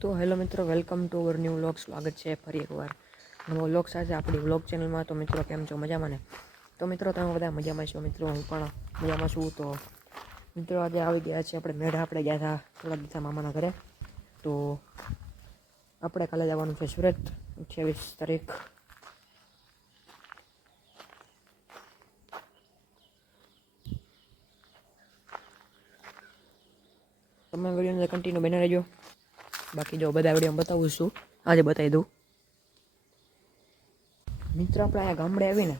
તો હેલો મિત્રો, welcome to our new vlog. સ્વાગત છે ફરી એકવાર નવો વ્લોગ સાથે આપણી વ્લોગ ચેનલમાં. તો મિત્રો કેમ છો? મજામાં ને? તો મિત્રો તમે બધા મજામાં છો? મિત્રો હું પણ મજામાં છું. તો મિત્રો આજે આવી ગયા છે આપણે મેળા. આપણે ગયા હતા થોડા દિવસ મામાના ઘરે. તો આપણે કાલે જવાનું છે સુરત 28 તારીખ. તમે વિડીયોને કન્ટિન્યુ બને રહેજો. બાકી જો બધા વિડીયો બતાવું છું, આજે બતાવી દઉં. મિત્રો આપણે અહીંયા ગામડે આવીને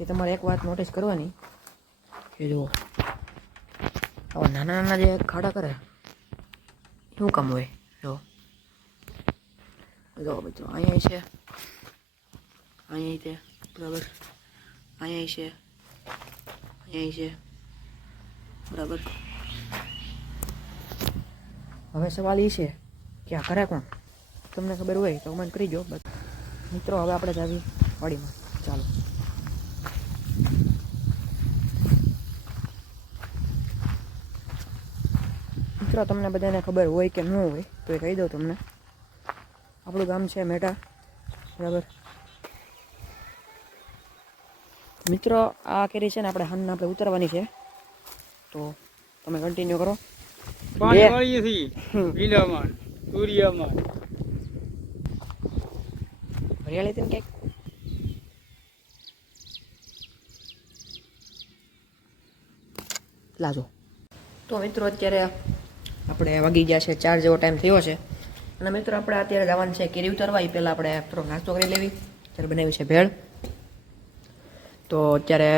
એ તમારે એક વાત નોટિસ કરવાની કે જો આવા નાના નાના જે ખાડા કરે શું કામ હોય. જો મિત્રો અહીંયા છે, અહીંયા છે, બરાબર, અહીંયા છે, અહીંયા છે, બરાબર. હવે સવાલ એ છે કે આ કરે કોણ? તમને ખબર હોય તો કમેન્ટ કરી દો. મિત્રો હવે આપણે જ આવી વાડીમાં. ચાલો મિત્રો, તમને બધાને ખબર હોય કે ન હોય તો એ કહી દઉં તમને. આપણું ગામ છે મેઢા, બરાબર. મિત્રો આ કેરી છે ને આપણે હાલના આપણે ઉતારવાની છે, તો તમે કન્ટિન્યુ કરો. હરિયાળી હતી ને ક્યાંક. લાજો. તો મિત્રો અત્યારે આપણે વાગી ગયા છે 4 જેવો ટાઈમ થયો છે. અને મિત્રો આપણે અત્યારે જવાનું છે કેરી ઉતારવા. એ પહેલાં આપણે થોડો નાસ્તો કરી લેવી. અત્યારે બનાવી છે ભેળ. તો અત્યારે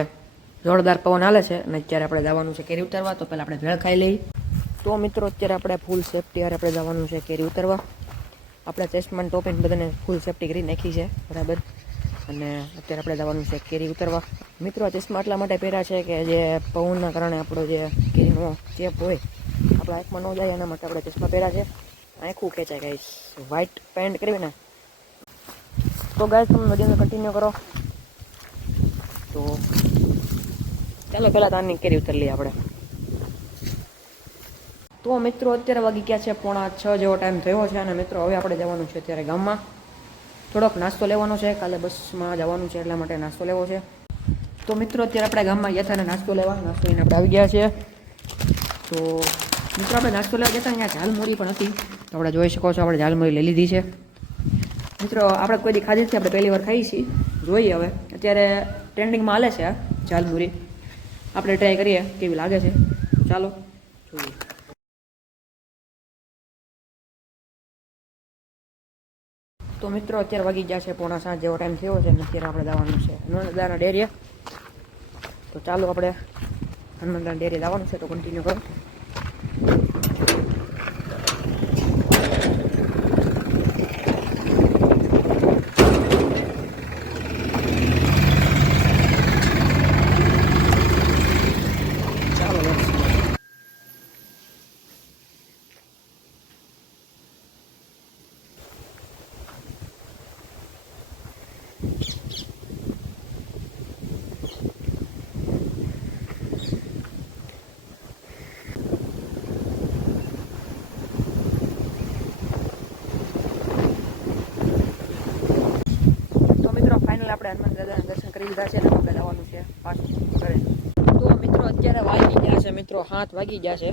જોરદાર પવન હાલે છે અને અત્યારે આપણે જવાનું છે કેરી ઉતારવા. તો પહેલાં આપણે ભેળ ખાઈ લઈએ. તો મિત્રો અત્યારે આપણે ફૂલ સેફટી આપણે જવાનું છે કેરી ઉતારવા. આપણે ચેસ્ટમાં ટોપીને બધાને ફૂલ સેફટી કરી નાખી છે, બરાબર. અને અત્યારે આપણે જવાનું છે કેરી ઉતારવા. મિત્રો ચશ્મા એટલા માટે પહેર્યા છે કે જે પવનના કારણે આપણો જે કેરીનો ચેપ હોય આપણા આંખમાં ન જાય, એના માટે આપણે ચશ્મા પહેર્યા છે. આંખું ખેંચાય ગાઈસ. વ્હાઈટ પેન્ટ કરવી ને તો ગાઈસ તમે વિડીયોને કન્ટિન્યુ કરો. તો ચાલો પહેલાં તારની કેરી ઉતારી લઈએ આપણે. તો મિત્રો અત્યારે વાગી ગયા છે 5:45 જેવો ટાઈમ થયો છે. અને મિત્રો હવે આપણે જવાનું છે અત્યારે ગામમાં. થોડોક નાસ્તો લેવાનો છે, કાલે બસમાં જવાનું છે એટલા માટે નાસ્તો લેવો છે. તો મિત્રો અત્યારે આપણે ગામમાં ગયા હતા અને નાસ્તો લેવા. નાસ્તો લઈને આપણે આવી ગયા છે. તો મિત્રો આપણે નાસ્તો લેવા ગયા હતા, અહીંયા ઝાલમુરી પણ હતી. તો આપણે જોઈ શકો છો આપણે ઝાલમુરી લઈ લીધી છે. મિત્રો આપણે કોઈ દી ખાધી નથી, આપણે પહેલી વાર ખાઈ છીએ. જોઈએ હવે અત્યારે ટ્રેન્ડિંગમાં હાલે છે આ ઝાલમુરી. આપણે ટ્રાય કરીએ કેવી લાગે છે. ચાલો જોઈએ. તો મિત્રો અત્યારે વાગી ગયા છે 5:45 જેવો ટાઈમ થયો છે. અને અત્યારે આપણે જવાનું છે હનુમાનદાના ડેરીએ. તો ચાલો આપણે હનુમાનદાના ડેરીએ જવાનું છે. તો કન્ટિન્યુ કરો. આપણે હનુમાન દાદાના દર્શન કરી લીધા છે અને આપણે જવાનું છે પાછું ઘરે. તો મિત્રો અત્યારે વાગી ગયા છે, મિત્રો 7 વાગી ગયા છે.